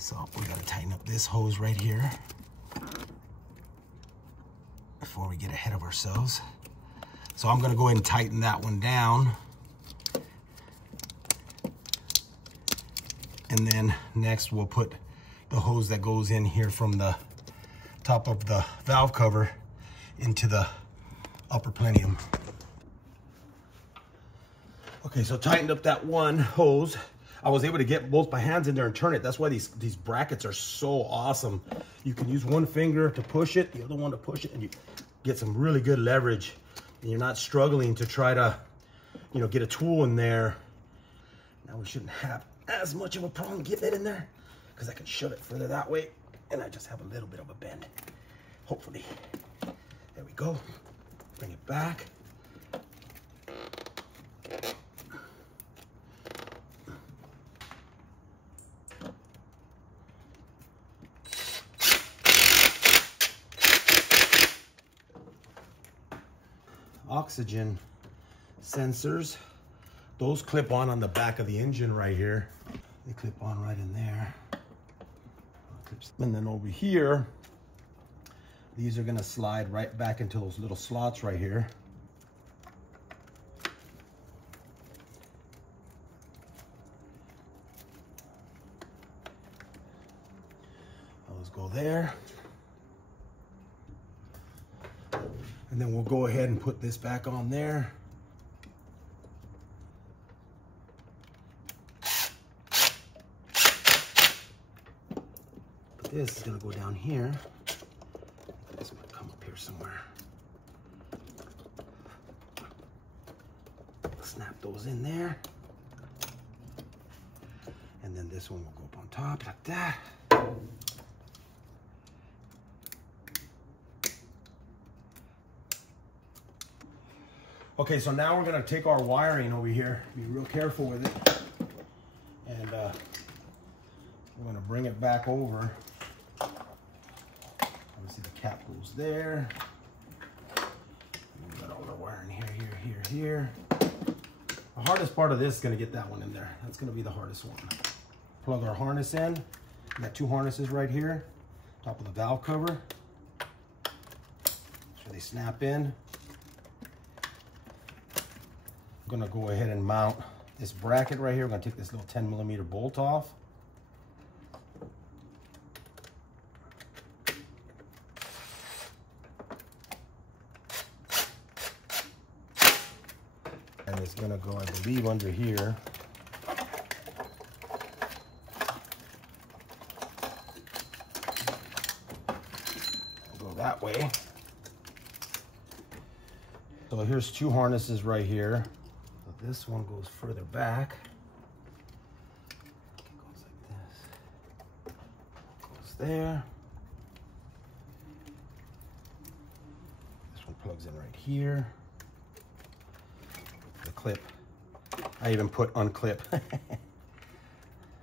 So we gotta tighten up this hose right here before we get ahead of ourselves. So I'm gonna go ahead and tighten that one down. And then next we'll put the hose that goes in here from the top of the valve cover into the upper plenum. Okay, so tightened up that one hose. I was able to get both my hands in there and turn it. That's why these brackets are so awesome. You can use one finger to push it, the other one to push it, and you get some really good leverage. And you're not struggling to try to, you know, get a tool in there. Now we shouldn't have as much of a problem getting it in there because I can shove it further that way and I just have a little bit of a bend. Hopefully. There we go. Bring it back. Oxygen sensors, those clip on the back of the engine right here. They clip on right in there. And then over here, these are gonna slide right back into those little slots right here. Those go there. And then we'll go ahead and put this back on there. This is gonna go down here. This might come up here somewhere. Snap those in there. And then this one will go up on top like that. Okay, so now we're gonna take our wiring over here, be real careful with it. And we're gonna bring it back over. Obviously the cap goes there. And we got all the wiring here. The hardest part of this is gonna get that one in there. That's gonna be the hardest one. Plug our harness in. We got two harnesses right here, top of the valve cover. So they snap in. I'm gonna go ahead and mount this bracket right here. We're gonna take this little 10mm bolt off. And it's gonna go, I believe, under here. Go that way. So here's two harnesses right here. This one goes further back. It goes like this. Goes there. This one plugs in right here. The clip. I even put unclip.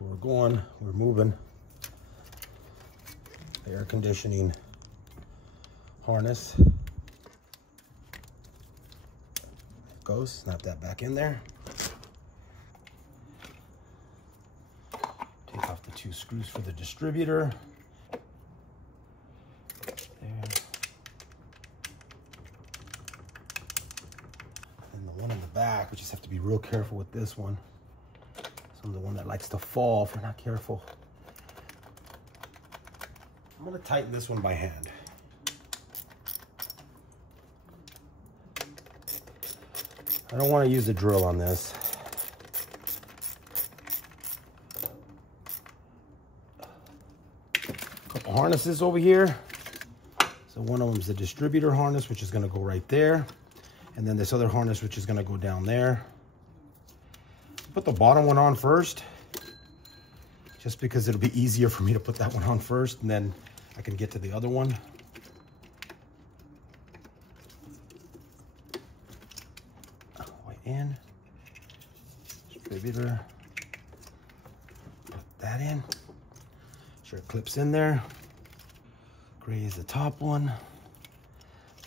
We're moving the air conditioning harness. Goes, snap that back in there. Take off the two screws for the distributor. There. And the one in the back, we just have to be real careful with this one. I'm the one that likes to fall if we're not careful. I'm gonna tighten this one by hand. I don't want to use a drill on this. A couple harnesses over here. So one of them is the distributor harness, which is going to go right there. And then this other harness, which is going to go down there. Put the bottom one on first, just because it'll be easier for me to put that one on first, and then I can get to the other one. In distributor, put that in, sure it clips in there. Gray is the top one.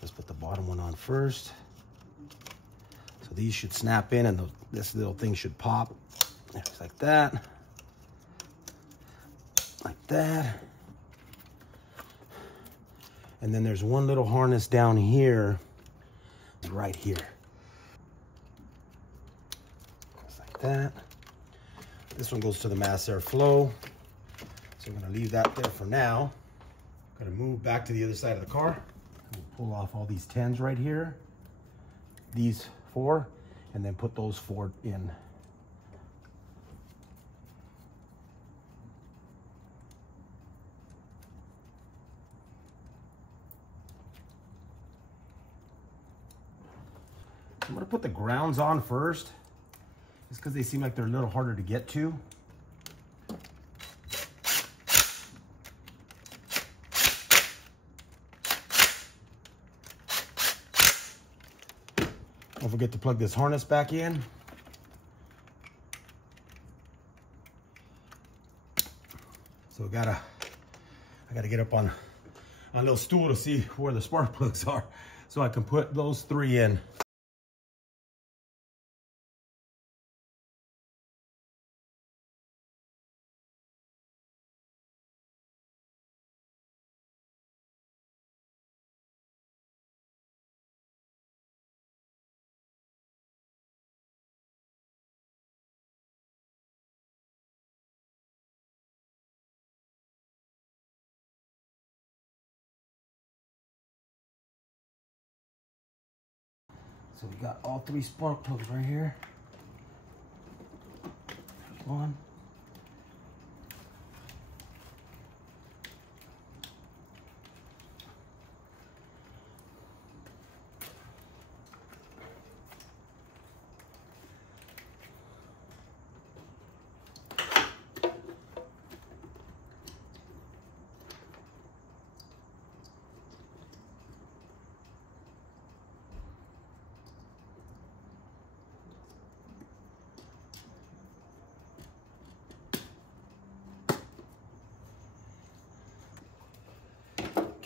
Let's put the bottom one on first. So these should snap in, and this little thing should pop. Just like that, like that. And then there's one little harness down here, right here. Just like that. This one goes to the mass airflow. So I'm gonna leave that there for now. Gonna move back to the other side of the car. We'll pull off all these 10s right here. These 4, and then put those 4 in. I'm gonna put the grounds on first, just because they seem like they're a little harder to get to. Don't forget to plug this harness back in. So I gotta get up on a little stool to see where the spark plugs are, so I can put those 3 in. So we got all 3 spark plugs right here. There's one.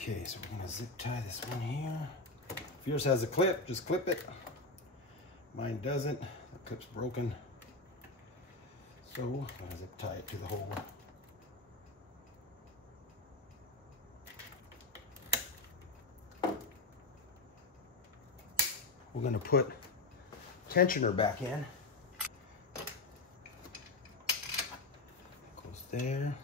Okay, so we're gonna zip tie this one here. If yours has a clip, just clip it. Mine doesn't, the clip's broken. So I'm gonna zip tie it to the hole. We're gonna put tensioner back in. Goes there.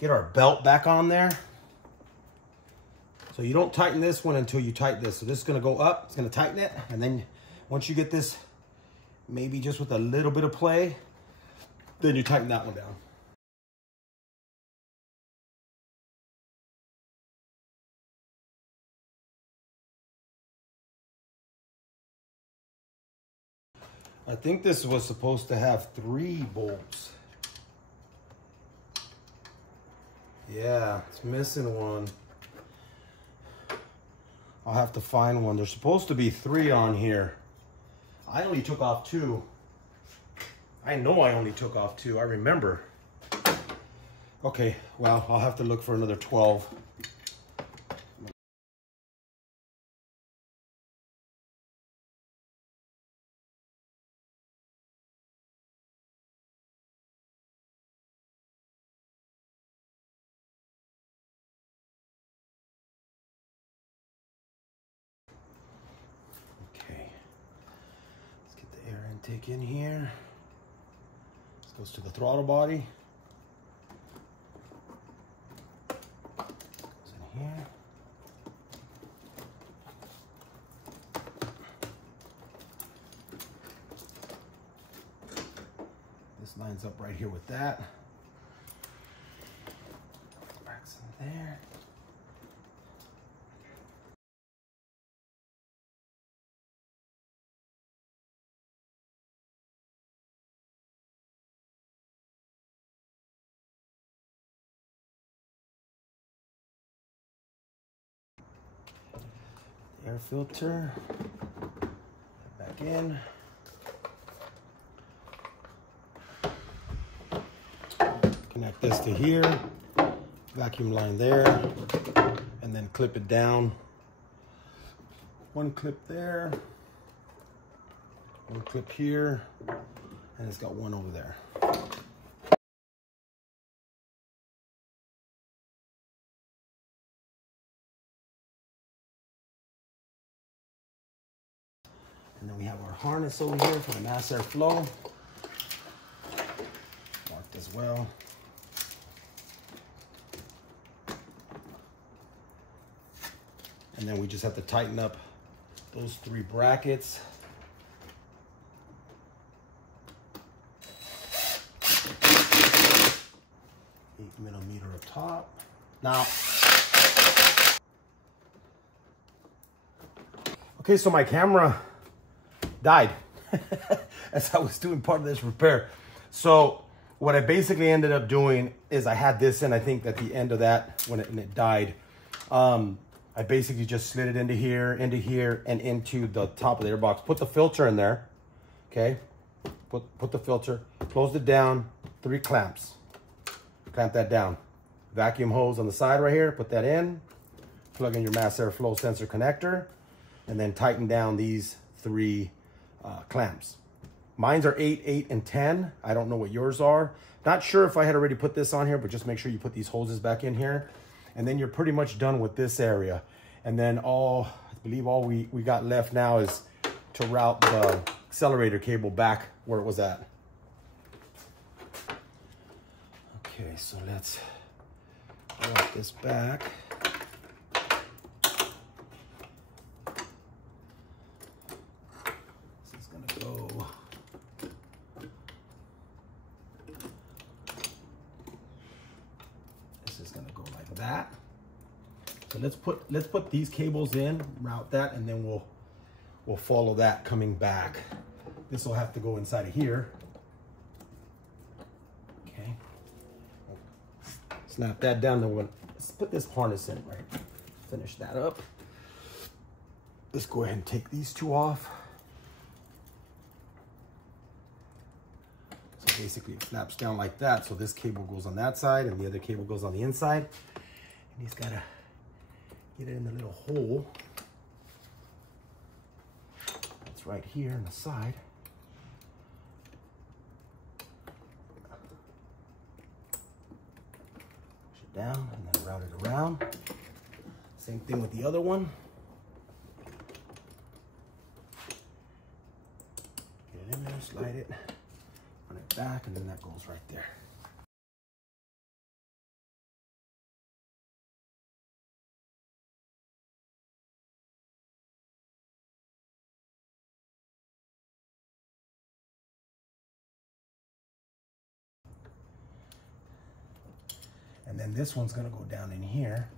Get our belt back on there. So you don't tighten this one until you tighten this. So this is gonna go up, it's gonna tighten it. And then once you get this, maybe just with a little bit of play, then you tighten that one down. I think this was supposed to have 3 bolts. Yeah, it's missing one. I'll have to find one. There's supposed to be 3 on here. I only took off 2. I know I only took off 2. I remember. Okay, well, I'll have to look for another 12. Take in here. This goes to the throttle body. Goes in here. This lines up right here with that. Back some there. Air filter, back in. Connect this to here, vacuum line there, and then clip it down. One clip there, one clip here, and it's got one over there. And then we have our harness over here for the mass air flow. Marked as well. And then we just have to tighten up those 3 brackets. Millimeter up top. Now, okay, so my camera died as I was doing part of this repair. So what I basically ended up doing is I had this in, I think at the end of that, when it died, I basically just slid it into here, and into the top of the airbox. Put the filter in there, okay? Put the filter, closed it down, 3 clamps. Clamp that down. Vacuum hose on the side right here, put that in. Plug in your mass airflow sensor connector, and then tighten down these 3 clamps. Mine's are 8, 8, and 10. I don't know what yours are. Not sure if I had already put this on here, but just make sure you put these hoses back in here. And then you're pretty much done with this area. And then I believe all we got left now is to route the accelerator cable back where it was at. Okay, so let's route this back. This is gonna go. This is gonna go like that. So let's put these cables in, route that, and then we'll follow that coming back. This will have to go inside of here. Okay. Snap that down. Then let's put this harness in, right? Finish that up. Let's go ahead and take these 2 off. So basically it snaps down like that. So this cable goes on that side and the other cable goes on the inside. And he's got to get it in the little hole. That's right here on the side. Push it down and then route it around. Same thing with the other one. Get it in there, slide it, run it back, and then that goes right there. And then this one's gonna go down in here.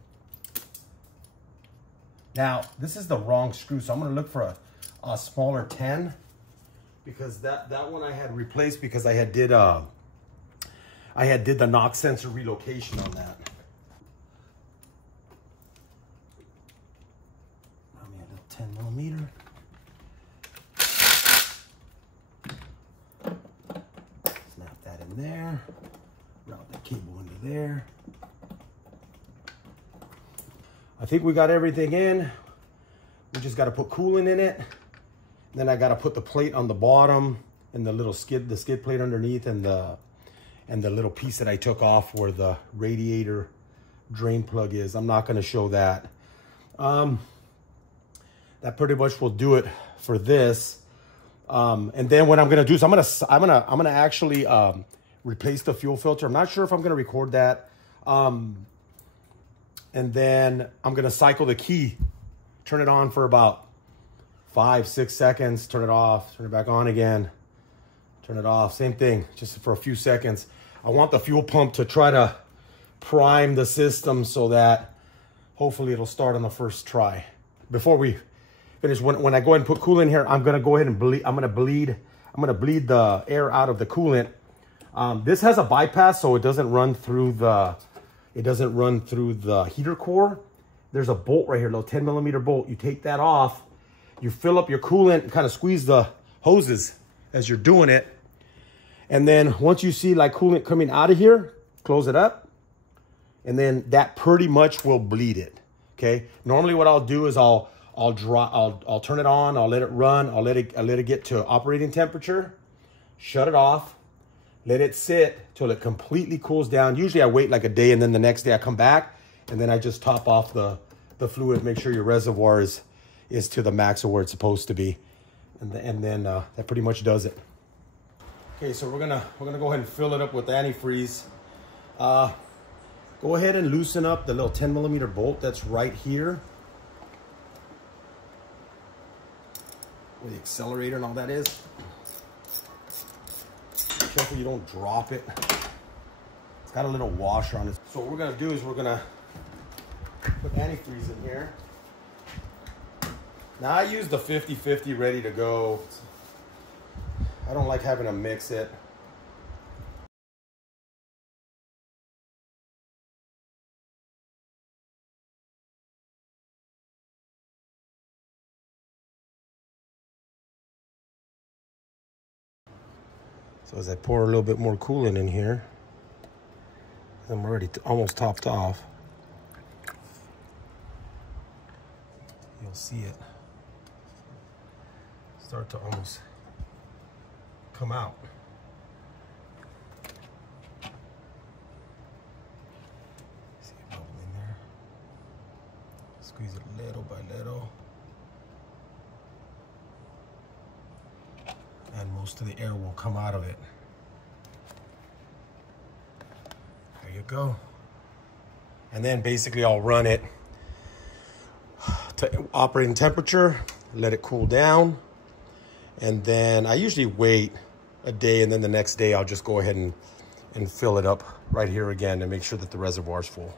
Now, this is the wrong screw, so I'm gonna look for a smaller 10, because that one I had replaced because I had did the knock sensor relocation on that. Give me a little 10 millimeter. Snap that in there. Route the cable into there. I think we got everything in. We just got to put coolant in it. Then I got to put the plate on the bottom and the skid plate underneath, and the little piece that I took off where the radiator drain plug is. I'm not going to show that. That pretty much will do it for this. And then what I'm going to do is I'm going to actually replace the fuel filter. I'm not sure if I'm going to record that. And then I'm going to cycle the key, turn it on for about 5-6 seconds, turn it off, turn it back on again, Turn it off, same thing, just for a few seconds. I want the fuel pump to try to prime the system so that hopefully it'll start on the first try. Before we finish, when I go ahead and put coolant in here, I'm gonna go ahead and bleed, I'm gonna bleed the air out of the coolant. This has a bypass, so it doesn't run through the heater core. There's a bolt right here, a little 10mm bolt. You take that off, you fill up your coolant and kind of squeeze the hoses as you're doing it. And then once you see like coolant coming out of here, close it up. And then that pretty much will bleed it, okay? Normally what I'll do is I'll turn it on, I'll let it run, I'll let it get to operating temperature, shut it off, let it sit till it completely cools down. Usually I wait like a day, and then the next day I come back and then I just top off the fluid, make sure your reservoir is to the max of where it's supposed to be. And then that pretty much does it. Okay, so we're gonna go ahead and fill it up with antifreeze. Go ahead and loosen up the little 10mm bolt that's right here, where the accelerator and all that is. Be careful you don't drop it. It's got a little washer on it. So what we're gonna do is we're gonna put antifreeze in here. Now I use the 50-50 ready to go. I don't like having to mix it. So as I pour a little bit more coolant in here, I'm already almost topped off. You'll see it start to almost come out. See it bubbling there. Squeeze it little by little. And most of the air will come out of it. There you go. And then basically I'll run it to operating temperature, let it cool down. And then I usually wait a day, and then the next day I'll just go ahead and fill it up right here again and make sure that the reservoir is full.